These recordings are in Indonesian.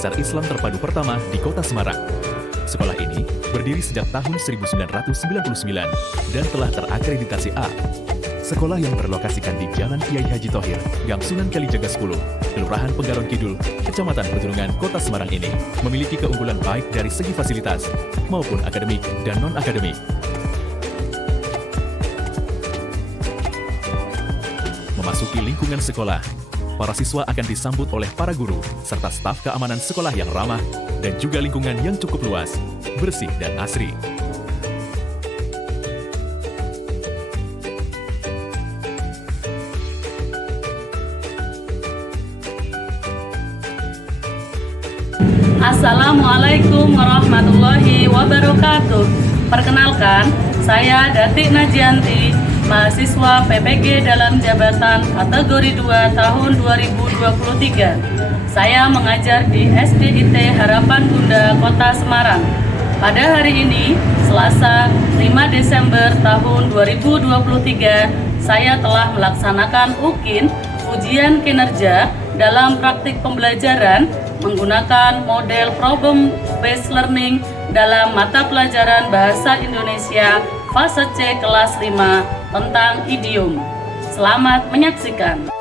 dasar Islam terpadu pertama di Kota Semarang. Sekolah ini berdiri sejak tahun 1999 dan telah terakreditasi A. Sekolah yang berlokasikan di Jalan Kiai Haji Thohir, Gang Sunan Kalijaga 10, Kelurahan Penggaron Kidul, Kecamatan Petunungan, Kota Semarang ini memiliki keunggulan baik dari segi fasilitas maupun akademik dan non-akademik. Memasuki lingkungan sekolah, para siswa akan disambut oleh para guru serta staf keamanan sekolah yang ramah dan juga lingkungan yang cukup luas, bersih dan asri. Assalamualaikum warahmatullahi wabarakatuh. Perkenalkan, saya Datik Najianti, mahasiswa PPG dalam jabatan kategori 2 tahun 2023. Saya mengajar di SDIT Harapan Bunda Kota Semarang. Pada hari ini, Selasa 5 Desember tahun 2023, saya telah melaksanakan UKIN, ujian kinerja dalam praktik pembelajaran menggunakan model problem based learning dalam mata pelajaran Bahasa Indonesia fase C kelas 5 tentang idiom. Selamat menyaksikan.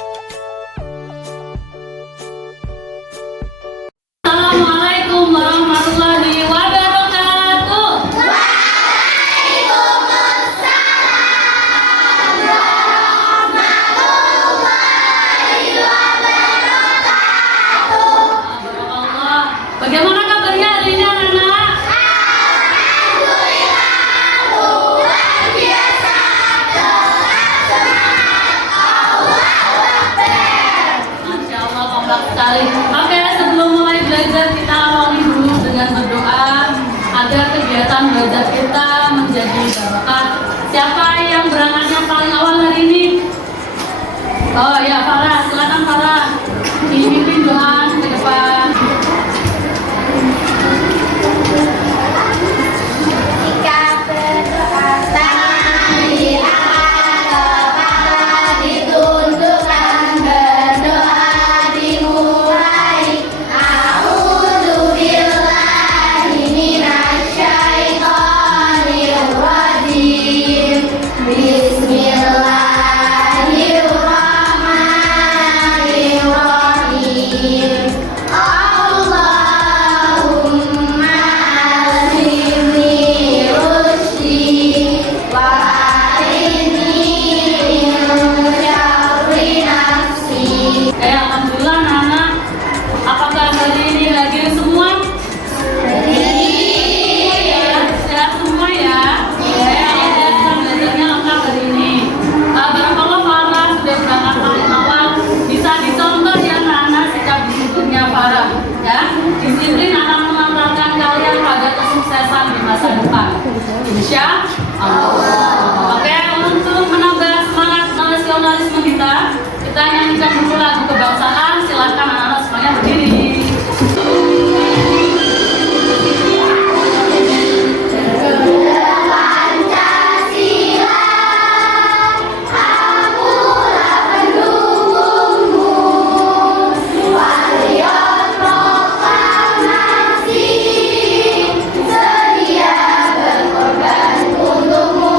Assalamualaikum warahmatullahi wabarakatuh. Waalaikumsalam warahmatullahi wabarakatuh. Bagaimana kabarnya hari ini anak-anak? Alhamdulillah luar biasa. Semangat Allahu Akbar. Masya Allah, kompak sekali. Oke, sebelum mulai belajar kita awali dulu dengan berdoa agar kegiatan belajar kita menjadi barokah. Siapa yang berangkatnya paling awal hari ini? Oh ya, Farah, silakan Farah. Dipimpin doa ke depan. Jika berdoa tangan kepala ditundukkan, berdoa dimulai. A'udzubillahi minasyaitonirrajim. Bismillahirrahmanirrahim. Allahumma alhimni rusydi wa a'idni min syarri nafsi. Alhamdulillah anak-anak. Apakah hari ini lagi semua? Sehat semua ya. Alhamdulillah belajarnya lengkap hari ini. Barakallah Farah sudah berangkat paling awal. Bisa dicontoh ya anak-anak sikap disiplinnya Farah. Ya, disiplin akan mengantarkan kalian pada kesuksesan di masa depan. Insya Allah. Oke, untuk menambah semangat nasionalisme kita nyanyikan dulu lagu kebangsaan. Silakan anak-anak semuanya berdiri. Pancasila, akulah pendukungmu. Patriot proklamasi, sedia berkorban untukmu.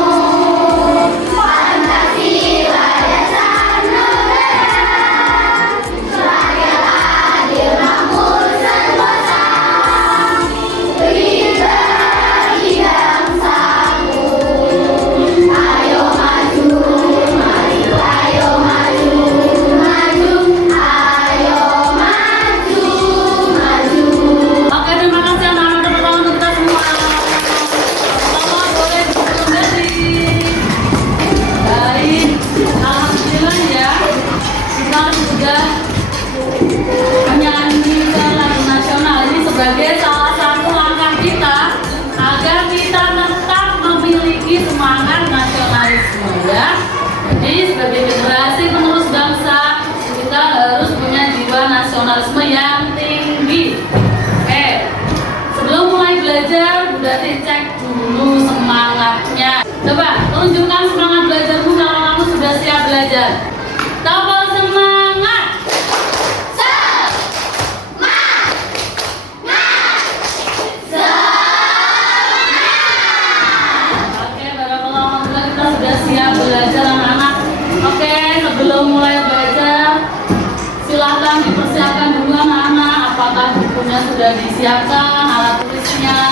bukunya sudah disiapkan, alat tulisnya.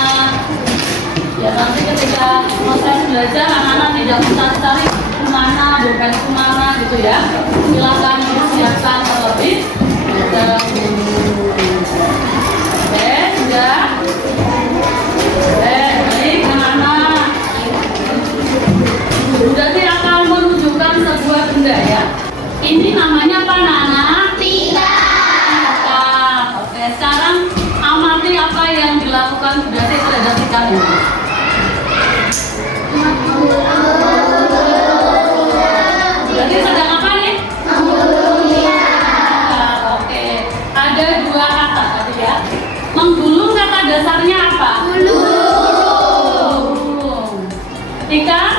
Ya nanti ketika proses belajar anak-anak tidak usah cari kemana, dompet kemana gitu ya. Silakan disiapkan terlebih dahulu. Oke, sudah. Baik anak-anak. Berarti akan menunjukkan sebuah benda ya. Ini namanya apa anak-anak? Tiga. Oke, sekarang amati apa yang dilakukan Budati terhadap ikan ini. Budati sedang apa nih? Oke, ada dua kata tadi ya. Menggulung kata dasarnya apa? Gulung. Ikan?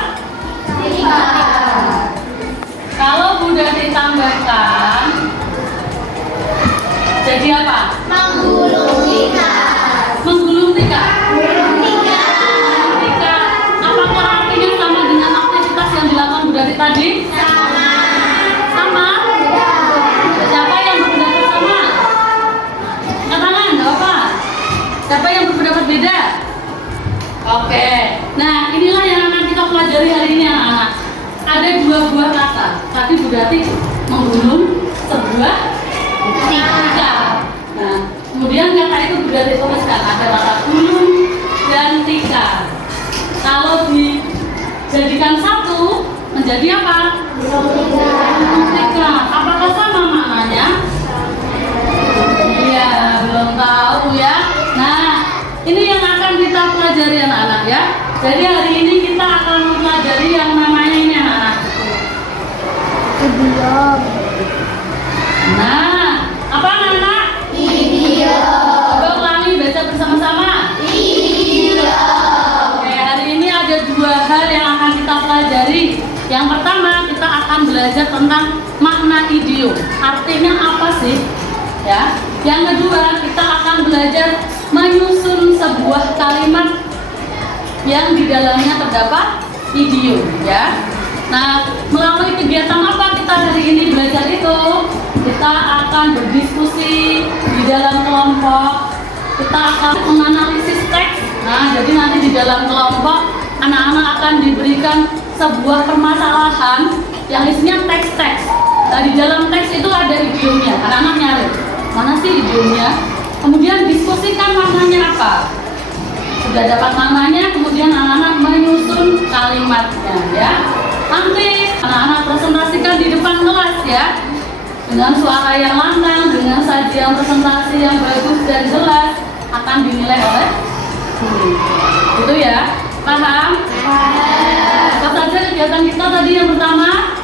Kalau Budati tambahkan jadi apa? Menggulung tiga. Menggulung tikar. Gulung tiga. Tikar. Apakah artinya sama dengan aktivitas yang dilakukan Budati tadi? Sama. Sama? Siapa yang berpendapat sama? Angkat tangan, nggak apa? Siapa yang berpendapat beda? Oke. Nah, inilah yang akan kita pelajari hari ini anak-anak. Ada dua buah kata. Tadi Budati menggulung sebuah tikar. Nah, kemudian kata itu Budati tuliskan ada kata gulung dan tikar. Kalau dijadikan satu menjadi apa? Tikar. Apakah sama maknanya? Iya, belum tahu ya. Nah, ini yang akan kita pelajari anak-anak ya. Jadi hari ini kita akan mempelajari yang namanya ini anak-anak. Nah, apa anak-anak? Coba ulangi baca bersama-sama. Oke, hari ini ada dua hal yang akan kita pelajari. Yang pertama, kita akan belajar tentang makna idiom. Artinya apa sih? Ya. Yang kedua, kita akan belajar menyusun sebuah kalimat yang di dalamnya terdapat idiom, ya. Nah, melalui kegiatan apa kita hari ini belajar itu? Kita akan berdiskusi di dalam kelompok. Kita akan menganalisis teks. Nah, jadi nanti di dalam kelompok anak-anak akan diberikan sebuah permasalahan yang isinya teks-teks. Nah, di dalam teks itu ada idiomnya. Anak-anak nyari mana sih idiomnya? Kemudian diskusikan maknanya apa. Sudah dapat maknanya, kemudian anak-anak menyusun kalimatnya ya. Nanti anak-anak presentasikan di depan kelas ya. Dengan suara yang lantang, dengan sajian presentasi yang bagus dan jelas akan dinilai oleh guru. Itu ya. Paham? Apa saja kegiatan kita tadi yang pertama?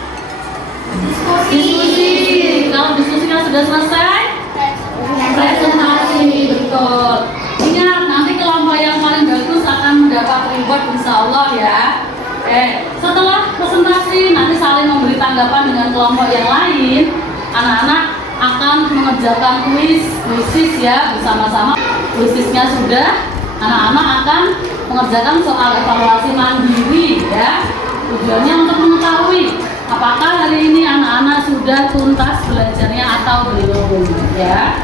Diskusi. Kalau diskusinya sudah selesai, presentasi. Betul. Ingat, nanti kelompok yang paling bagus akan mendapat reward insya Allah ya. Setelah presentasi nanti saling memberi tanggapan dengan kelompok yang lain. Anak-anak akan mengerjakan kuis ya bersama-sama. Kuisnya sudah, anak-anak akan mengerjakan soal evaluasi mandiri ya. Tujuannya untuk mengetahui apakah hari ini anak-anak sudah tuntas belajarnya atau belum ya.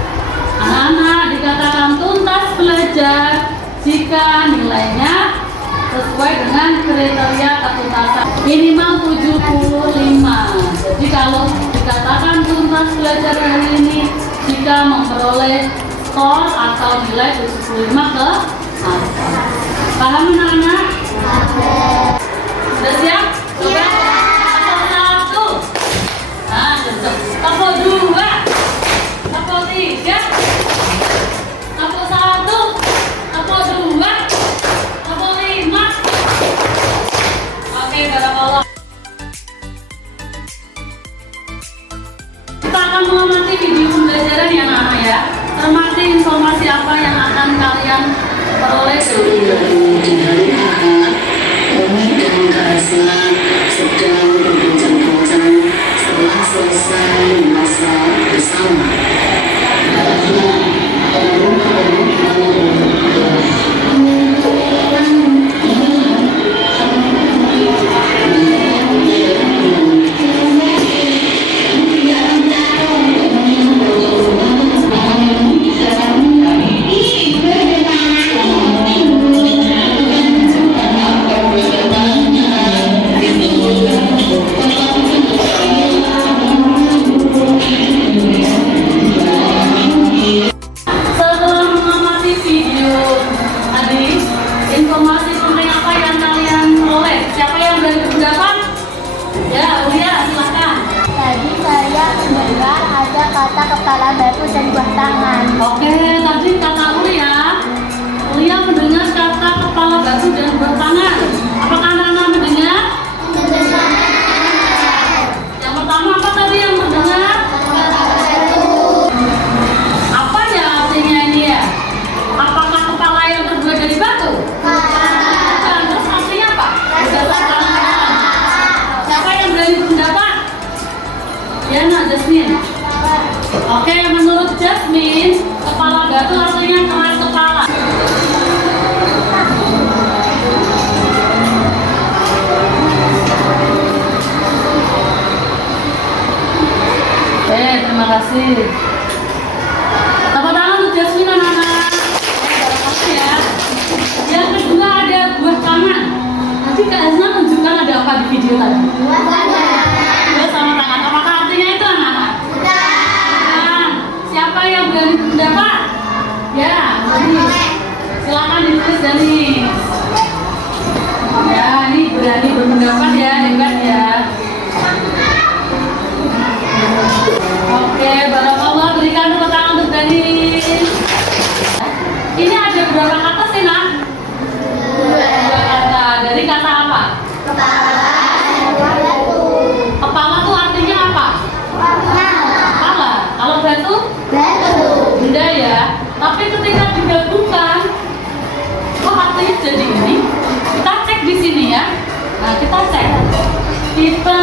Anak-anak dikatakan tuntas belajar jika nilainya sesuai dengan kriteria ketuntasan minimal 75. Jadi kalau dikatakan tuntas belajar hari ini jika memperoleh skor atau nilai 75 ke atas. Paham anak-anak? Sudah siap? Coba. Satu. Nah, cocok. Tempo 2. Tempo 3. Tempo 1. Tempo 2. Tempo 5. Oke, barakallah. Kita akan mengamati video pembelajaran ya anak-anak ya. Cermati informasi apa yang akan kalian peroleh. Sedang berbincang-bincang setelah selesai masa bersama. kasih. Tepuk tangan untuk Jasmine anak-anak. Terima kasih ya. Yang kedua ada buah tangan. Nanti Kak Azna tunjukkan ada apa di video tadi. Buah sama tangan. Apakah artinya itu anak-anak? Bukan. Siapa yang berani berpendapat? Ya, silakan ditulis Danis. Ya, ini berani berpendapat ya, hebat ya. Oke, barakallah, berikan tepuk tangan untuk Danis. Ini ada berapa kata sih, Nak? Dua kata. Dari kata apa? Kepala tuh artinya apa? Kepala. Kalau batu? Benda ya. Tapi ketika digabungkan, kok artinya jadi ini? Kita cek di sini ya. Nah, kita cek. Kita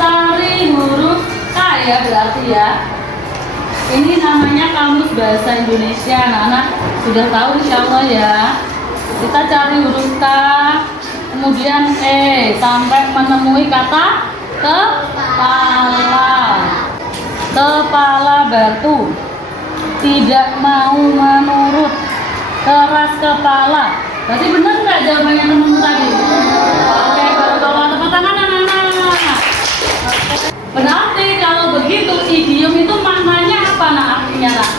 cari huruf K ya berarti ya. Ini namanya Kamus Bahasa Indonesia. Anak-anak sudah tahu insya Allah ya. Kita cari huruf K, kemudian E sampai menemui kata kepala. Kepala batu. Tidak mau menurut, keras kepala. Berarti benar nggak jawabannya teman-teman tadi? Oke, kalau tepuk tangan anak-anak. Berarti kalau begitu idiom itu maknanya apa nak artinya nak?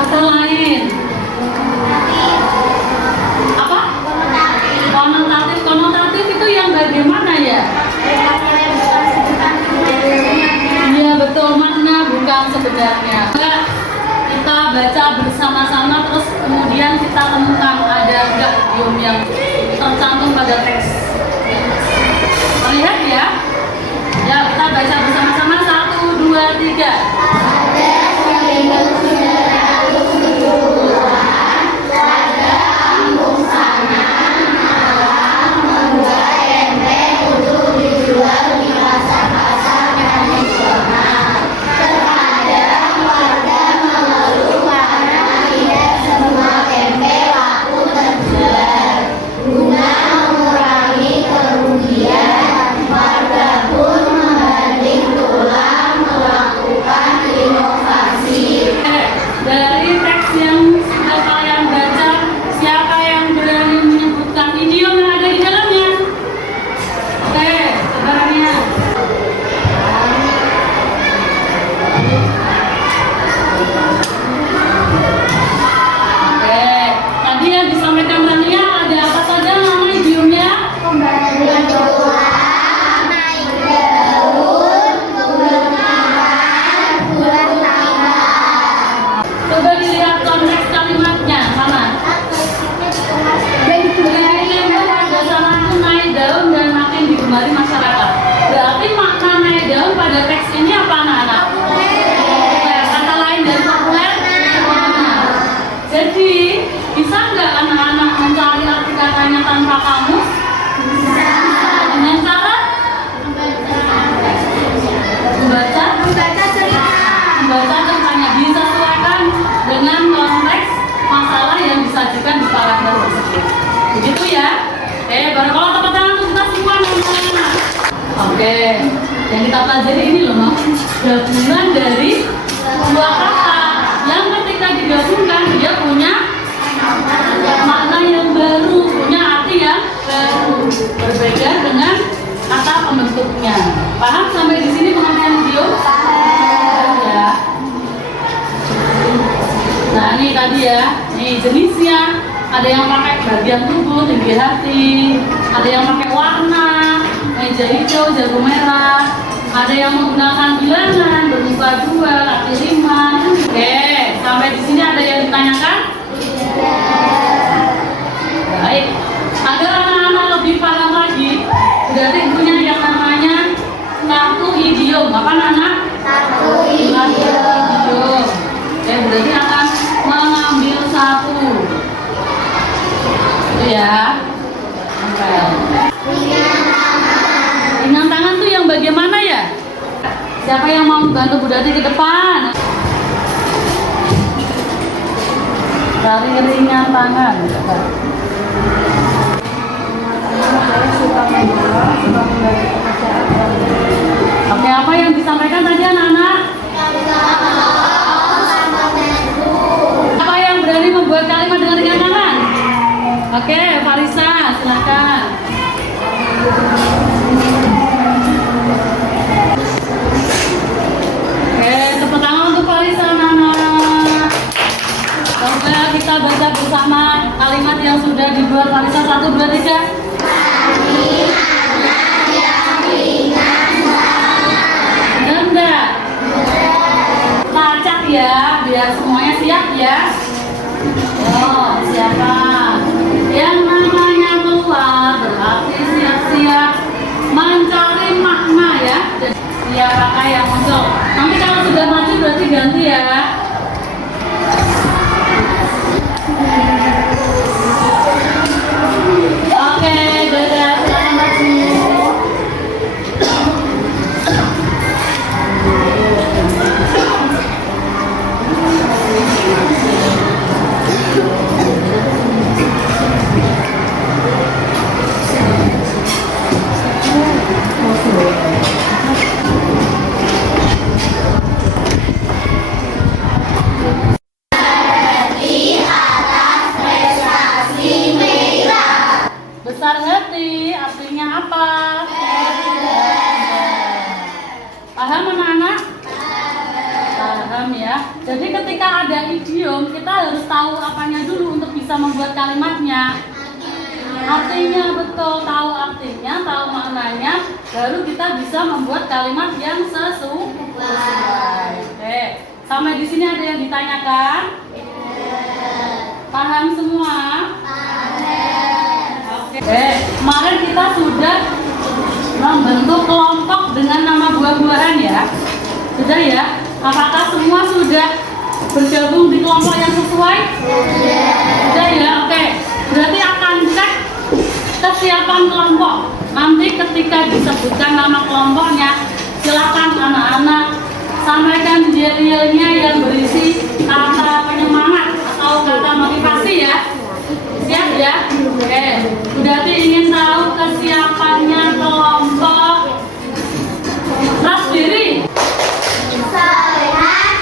Kata lain. Apa? Konotatif. Konotatif itu yang bagaimana ya? Iya betul, makna bukan sebenarnya. Kita baca bersama-sama terus kemudian kita temukan ada enggak idiom yang tercantum pada teks. Lihat ya. Ya, kita baca bersama-sama 1, 2, 3. Dari teks yang sudah kalian baca, siapa yang berani menyebutkan idiom yang ada di dalamnya? Oke, sebenarnya. Oke, tadi yang disampaikan Rania ada apa saja nama idiomnya? Coba dilihat konteks kalimatnya, mana? Pada sana itu naik daun dan makin digemari masyarakat. Berarti makna naik daun pada teks ini apa anak-anak? Kata lain dari populer? Jadi, bisa nggak anak-anak mencari arti katanya tanpa kamus? Dengan cara? Membaca ceritanya disesuaikan dengan konteks masalah yang disajikan di paragraf tersebut. Begitu ya? Oke, barakallah, tepuk tangan untuk kita semua anak-anak. Oke, yang kita pelajari ini loh, Mam. Gabungan dari dua kata yang ketika digabungkan dia punya makna yang baru, punya arti yang baru, berbeda dengan kata pembentuknya. Paham sampai di sini pengertian video? Ya. Nah ini tadi ya, nih jenisnya ada yang pakai bagian tubuh, tinggi hati, ada yang pakai warna, meja hijau, jago merah, ada yang menggunakan bilangan bermuka 2, kaki 5. Oke, sampai di sini ada yang ditanyakan? Baik, agar anak-anak lebih paham lagi, berarti punya yang namanya kartu idiom. Apa anak? Kartu idiom. Oke, berarti akan mengambil satu. Itu ya. Ringan tangan tuh yang bagaimana ya? Siapa yang mau bantu Bu Dati ke depan? Cari ringan tangan. Saya suka membaca, suka membagi pekerjaan. Oke, apa yang disampaikan tadi anak-anak? Apa yang berani membuat kalimat dengan ringan-ringan? Oke, Farisa, silakan. Oke, tepuk tangan untuk Farisa, anak-anak. Coba kita baca bersama kalimat yang sudah dibuat Farisa. 1, 2, 3. Enggak. Lacak ya, biar semuanya siap ya. Oh, siapa? Yang namanya keluar berarti siap-siap mencari makna ya. Siap pakai yang muncul. Nanti kalau sudah maju berarti ganti ya. Oke, dadah, silakan maju. Besar hati artinya apa? Paham anak-anak? Paham ya. Jadi ketika ada idiom kita harus tahu apanya dulu untuk bisa membuat kalimatnya. Artinya betul, tahu artinya, tahu maknanya, baru kita bisa membuat kalimat yang sesuai. Oke, sampai di sini ada yang ditanyakan? Paham semua? Oke, kemarin kita sudah membentuk kelompok dengan nama buah-buahan ya. Sudah ya? Apakah semua sudah bergabung di kelompok yang sesuai? Sudah ya? Oke. Berarti akan cek kesiapan kelompok. Nanti ketika disebutkan nama kelompoknya, silakan anak-anak sampaikan yel-yelnya yang berisi kata penyemangat atau kata motivasi ya. Siap ya? Oke. Berarti ingin tahu kesiapannya kelompok. Keras diri. Solehan,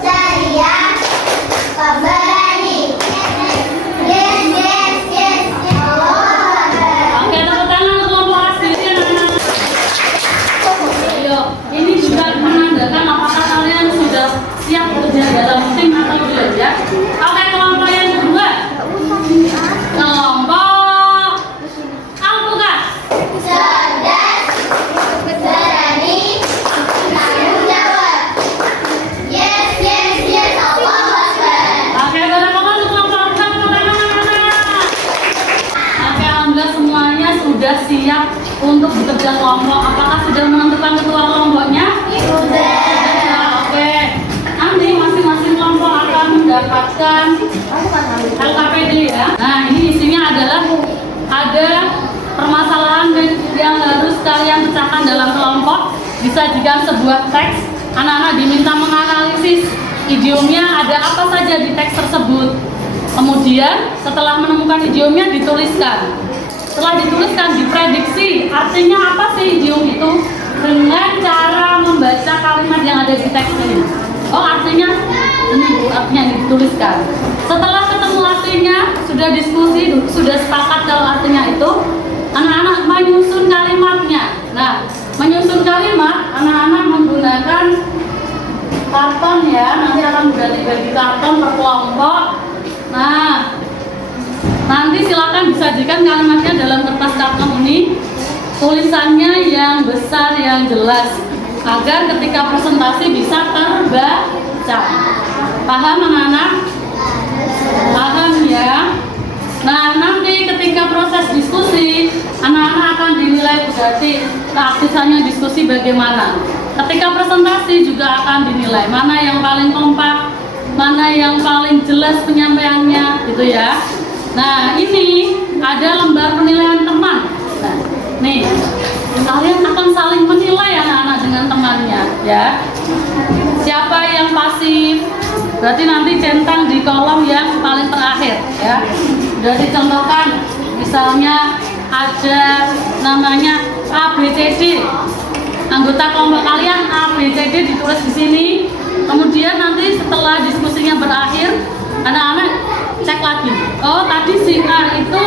ceria, pemberani. Yes, yes, yes, yes. Oke, tepuk tangan untuk kelompok keras diri anak-anak. Ayo, ini juga menandakan apakah kalian sudah siap kerja dalam tim atau belum ya. Oke, kelompok yang kedua. Kelompok alpukat. Cerdas, berani, tanggung jawab. Yes, yes, yes, Allahu Akbar. Oke, barang-barang untuk kelompok alpukat, tepuk tangan anak-anak. Oke, alhamdulillah semuanya sudah siap untuk bekerja kelompok. Apakah sudah menentukan ketua kelompoknya? Sudah. Oke, nanti masing-masing kelompok akan mendapatkan LKPD ya. Nah, ini isinya adalah ada permasalahan yang harus kalian pecahkan dalam kelompok. Disajikan sebuah teks. Anak-anak diminta menganalisis idiomnya ada apa saja di teks tersebut. Kemudian setelah menemukan idiomnya dituliskan. Setelah dituliskan diprediksi artinya apa sih idiom itu dengan cara membaca kalimat yang ada di teks ini. Oh, artinya ini Bu, artinya yang dituliskan. Setelah ketemu artinya, sudah diskusi, sudah sepakat kalau artinya itu, anak-anak menyusun kalimatnya. Nah, menyusun kalimat, anak-anak menggunakan karton ya, nanti akan bagi karton per kelompok. Nah, nanti silakan disajikan kalimatnya dalam kertas karton ini, tulisannya yang besar, yang jelas, agar ketika presentasi bisa terbaca. Paham anak-anak? Paham ya? Nah, nanti ketika proses diskusi, anak-anak akan dinilai berarti keaktifannya diskusi bagaimana. Ketika presentasi juga akan dinilai mana yang paling kompak, mana yang paling jelas penyampaiannya, gitu ya. Nah, ini ada lembar penilaian teman. Nah, nih, kalian akan saling menilai anak-anak dengan temannya, ya. Siapa yang pasif? Berarti nanti centang di kolom yang paling terakhir, ya. Sudah dicontohkan, misalnya ada namanya ABCD. anggota kelompok kalian A, B, C, D ditulis di sini. Kemudian nanti setelah diskusinya berakhir, anak-anak cek lagi. Oh, tadi si A itu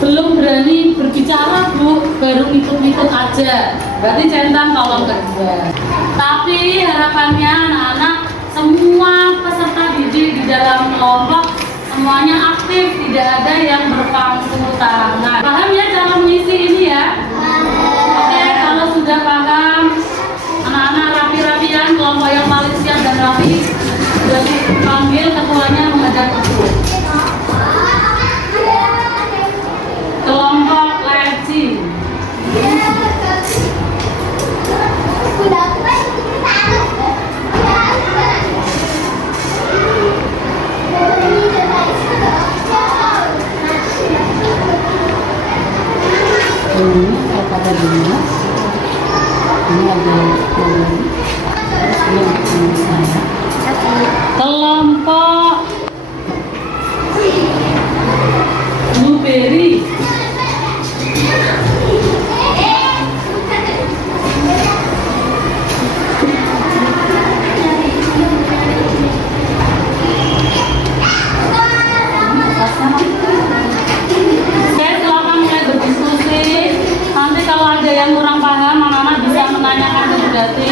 belum berani berbicara, Bu, baru ikut-ikut aja. Berarti centang kolom kedua. Tapi harapannya anak-anak semua peserta didik di dalam kelompok semuanya aktif, tidak ada yang berpangku tangan. Paham ya cara mengisi ini ya? Oke, kalau sudah paham, anak-anak rapi-rapian, kelompok yang paling siap dan rapi sudah dipanggil ketuanya menghadap ibu. Kelompok leci. Ini kata dunia, ini ada ini saya. Kelompok blueberry. Kalau ada yang kurang paham, anak-anak bisa menanyakan ke Bu Dati.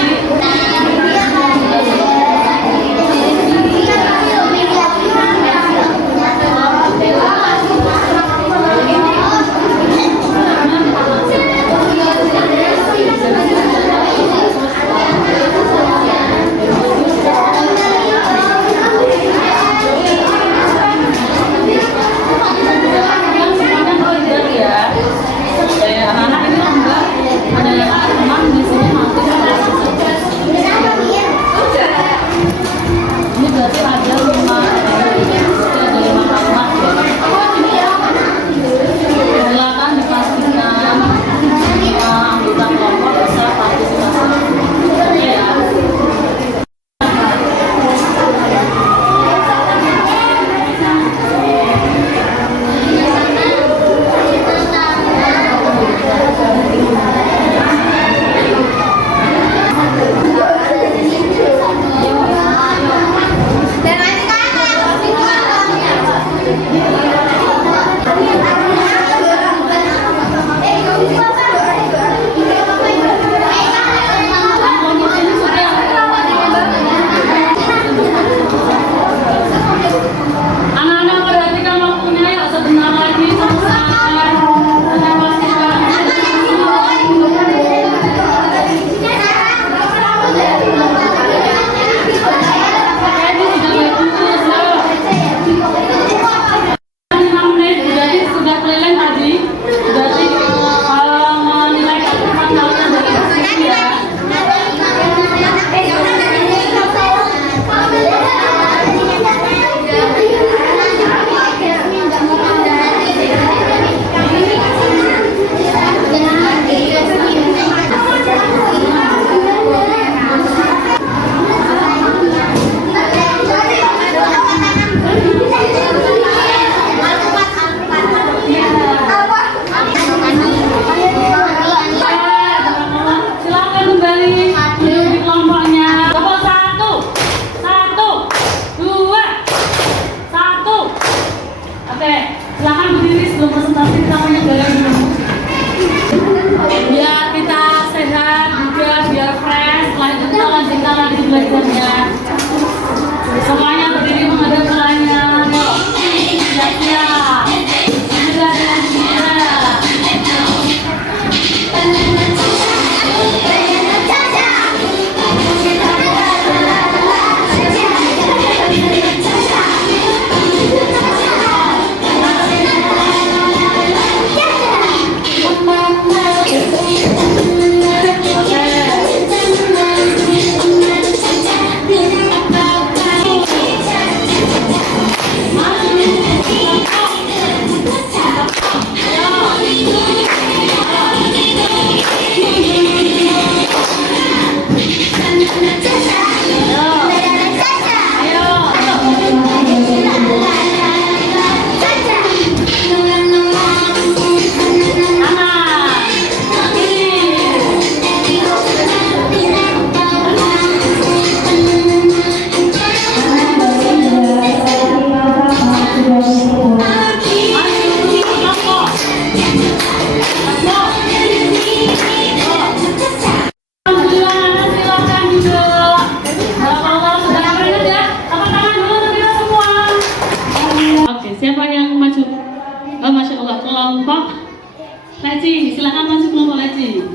kasih.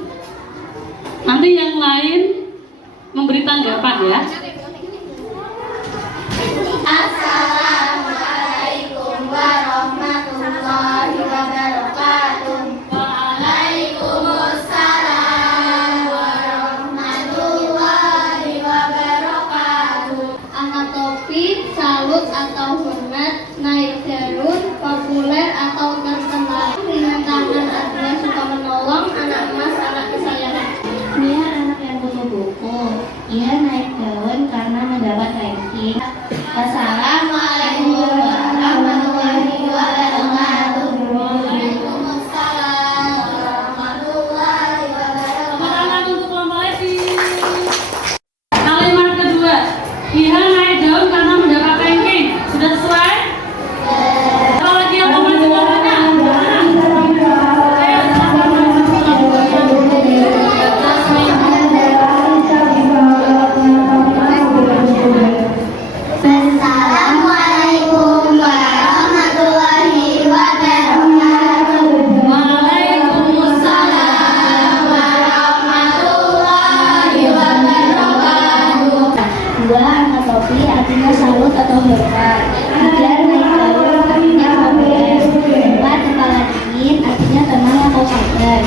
Nanti yang lain memberi tanggapan ya. Assalamualaikum warahmatullahi wabarakatuh. Waalaikumsalam warahmatullahi wabarakatuh. Angkat topi, salut atau hormat, naik daun, populer atau terkenal. Ringan tangan artinya suka menolong, anak emas, anak kesayangan. Dia anak yang butuh buku. Ia naik daun karena mendapat ranking. Assalamualaikum warahmatullahi wabarakatuh. Waalaikumsalam warahmatullahi wabarakatuh. Tepuk tangan untuk kelompok Levi. Kalimat kedua, Iha naik daun karena mendapat ranking. Sudah sesuai? Apa lagi yang mau menjelaskannya? Assalamualaikum warahmatullahi wabarakatuh. Waalaikumsalam warahmatullahi wabarakatuh. Dua, angkat topi artinya salut atau hormat. Tiga, naik daun artinya populer. Empat, kepala dingin artinya tenang atau sabar.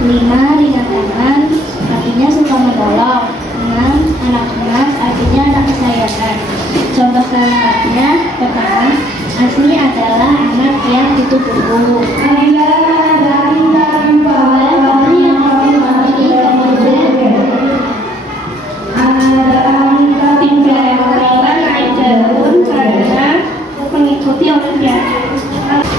Lima, ringan tangan artinya suka menolong. Enam, anak emas artinya anak kesayangan. Contoh kalimatnya, pertama, Asmi adalah anak yang butuh buku. Mengikuti olimpiade.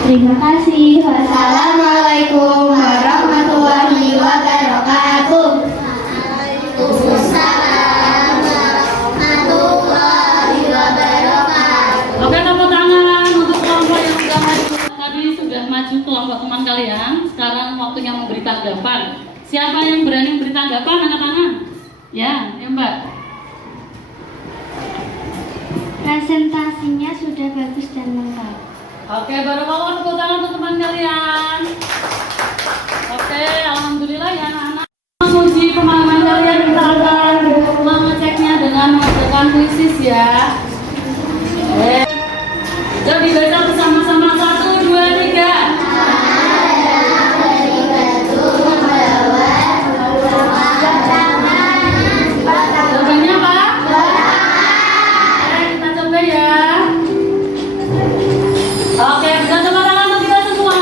Terima kasih. Wassalamualaikum warahmatullahi wabarakatuh. Waalaikumsalam warahmatullahi wabarakatuh. Oke, tepuk tangan untuk kelompok yang sudah maju. Tadi sudah maju kelompok teman kalian. Sekarang waktunya memberi tanggapan. Siapa yang berani memberi tanggapan? Angkat tangan. Ya Mbak. Presentasinya sudah bagus dan lengkap. Oke, baru mau tepuk tangan untuk teman kalian. Oke, alhamdulillah ya anak-anak. Memuji pemahaman kalian, kita akan mengeceknya dengan menggunakan kuisis ya. Jadi baca bersama-sama 1, 2, 3. Jawabannya apa? Kita coba ya. Oke, kita coba tangan untuk kita semua.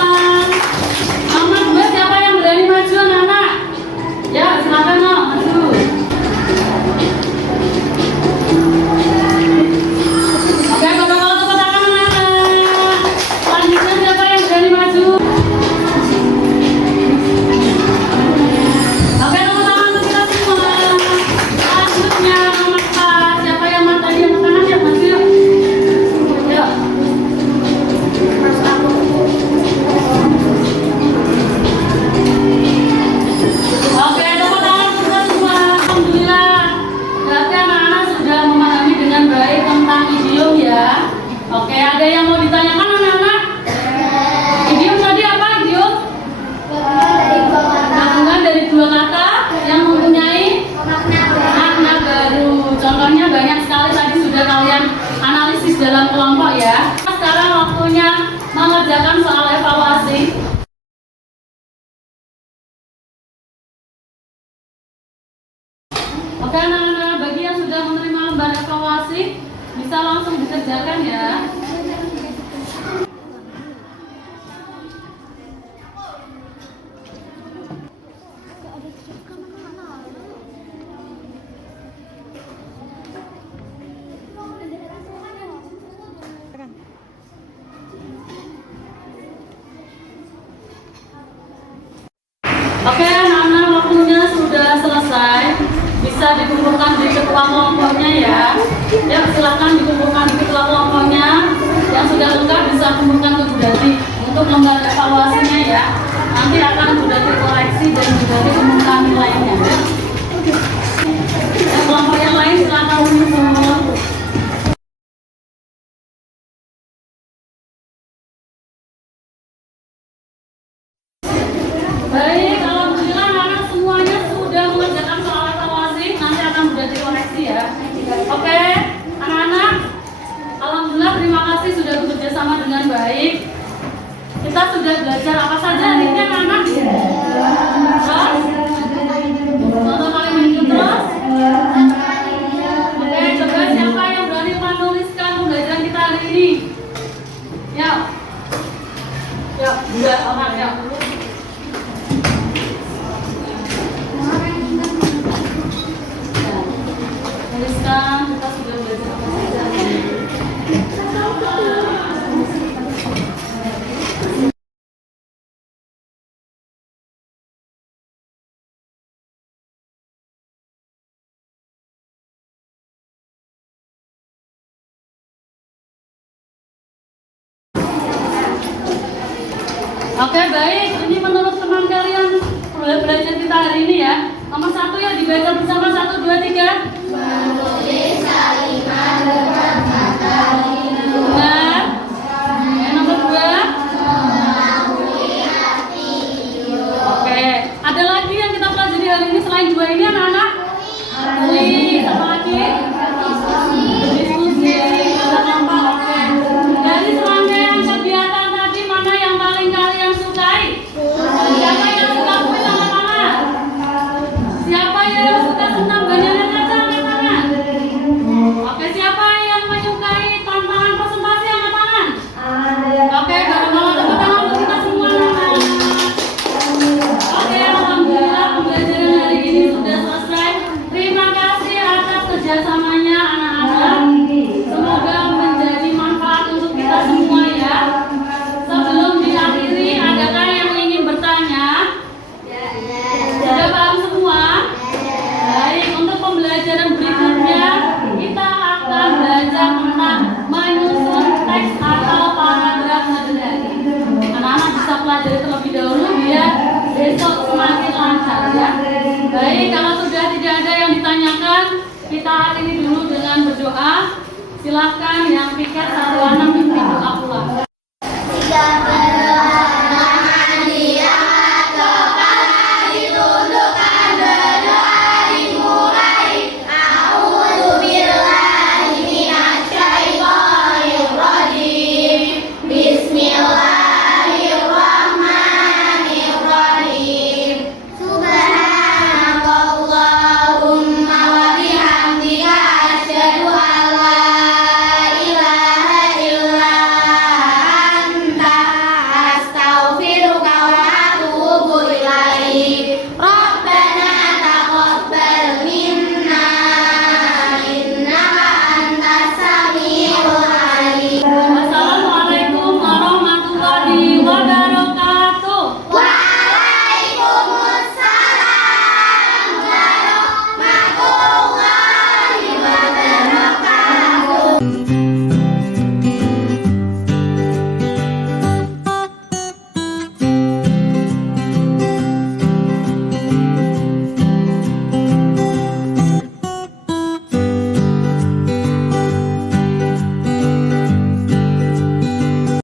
Nomor 2, siapa yang berani maju anak-anak? Ya, silakan no, maju. Oke, kalau tepuk tangan anak-anak. Selanjutnya siapa yang berani maju? Oke, tepuk tangan untuk kita semua. Selanjutnya nomor 4, siapa yang tadi yang tangan ya maju yuk. Yuk. Oke, tepuk tangan untuk kita semua. Alhamdulillah. Berarti anak-anak sudah memahami dengan baik tentang idiom ya. Oke, ada yang mau ditanyakan anak-anak? Idiom tadi apa idiom? Gabungan dari dua kata yang mempunyai makna baru. Contohnya banyak sekali tadi sudah kalian analisis dalam kelompok ya. Sekarang waktunya mengerjakan soal evaluasi. Oke anak-anak, bagi yang sudah menerima lembar evaluasi bisa langsung dikerjakan ya. Oke anak-anak, waktunya sudah selesai. Bisa dikumpulkan di ketua kelompoknya ya. Ya silakan dikumpulkan di ketua kelompoknya. Yang sudah lengkap bisa kumpulkan ke Bu Dati untuk lembar evaluasinya ya. Nanti akan Bu Dati koreksi dan Bu Dati umumkan nilainya. Dan kelompok yang lain silakan menyusul. Baik, alhamdulillah anak bersama dengan baik. Kita sudah belajar apa saja hari ini anak-anak? Terus? Contoh kalimat itu terus? Oke, coba siapa yang berani menuliskan pembelajaran kita hari ini? Yuk. Yuk, enggak, orang, yuk. Tuliskan, kita sudah belajar apa saja hari ini. Oke, baik. Ini menurut teman kalian belajar kita hari ini ya. Nomor 1 ya, dibaca bersama 1, 2, 3. Menulis kalimat berkata-kata Benar. Nomor 2. mengakui arti hidup. Oke. Ada lagi yang kita pelajari hari ini selain 2 ini anak-anak? Tulis. Apa lagi? Diskusi. Ada kelompok. Oke. Dari serangkaian kegiatan tadi mana yang paling kalian sukai? Siapa yang suka kuis angkat tangan? Siapa yang suka senam banyak kaca angkat tangan? Oke, siapa yang menyukai tantangan presentasi angkat tangan? Oke, bareng-bareng tepuk tangan untuk kita semua anak-anak. Oke, alhamdulillah pembelajaran hari ini sudah selesai. Terima kasih atas kerjasamanya anak-anak. Semoga menjadi manfaat untuk kita semua ya. Sebelum diakhiri, adakah yang ingin bertanya? Sudah paham semua? Baik, untuk pembelajaran berikutnya kita akan belajar tentang menyusun teks atau paragraf sederhana. Anak-anak bisa pelajari terlebih dahulu biar besok semakin lancar ya. Baik, kalau sudah tidak ada yang ditanyakan, kita akhiri dulu dengan berdoa. Silakan yang piket satu